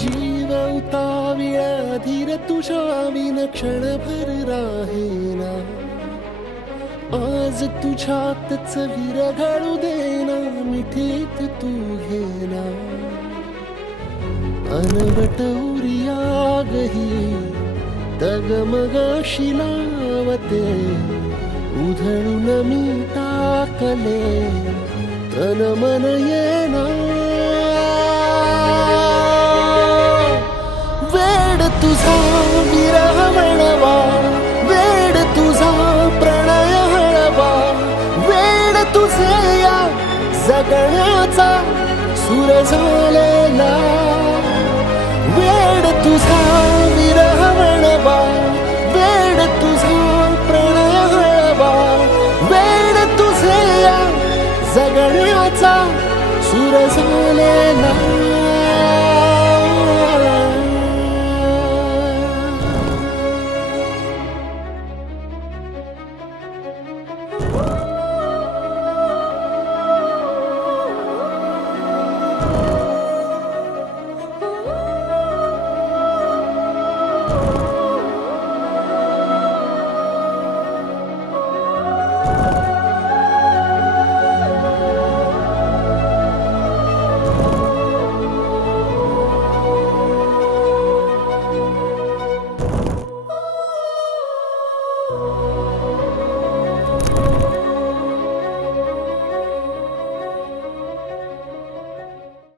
जीव उताविळा धीर तुझ्या विन क्षणभर राहेना. आज तुझ्यातच विरघळू देना, मिठीत तू घेना. अनवट उरियागही डगमगाशी लावते, उधळून मी टाकले तन मन येना. वेड तुझा विरह वळवा, वेड तुझा प्रणय हळवा, वेड तुझे या जगण्याचा सूर झालेला. वेड तुझा विरह वळवा, वेड तुझा प्रणय हळवा, वेड तुझे या जगण्याचा सूर झालेला.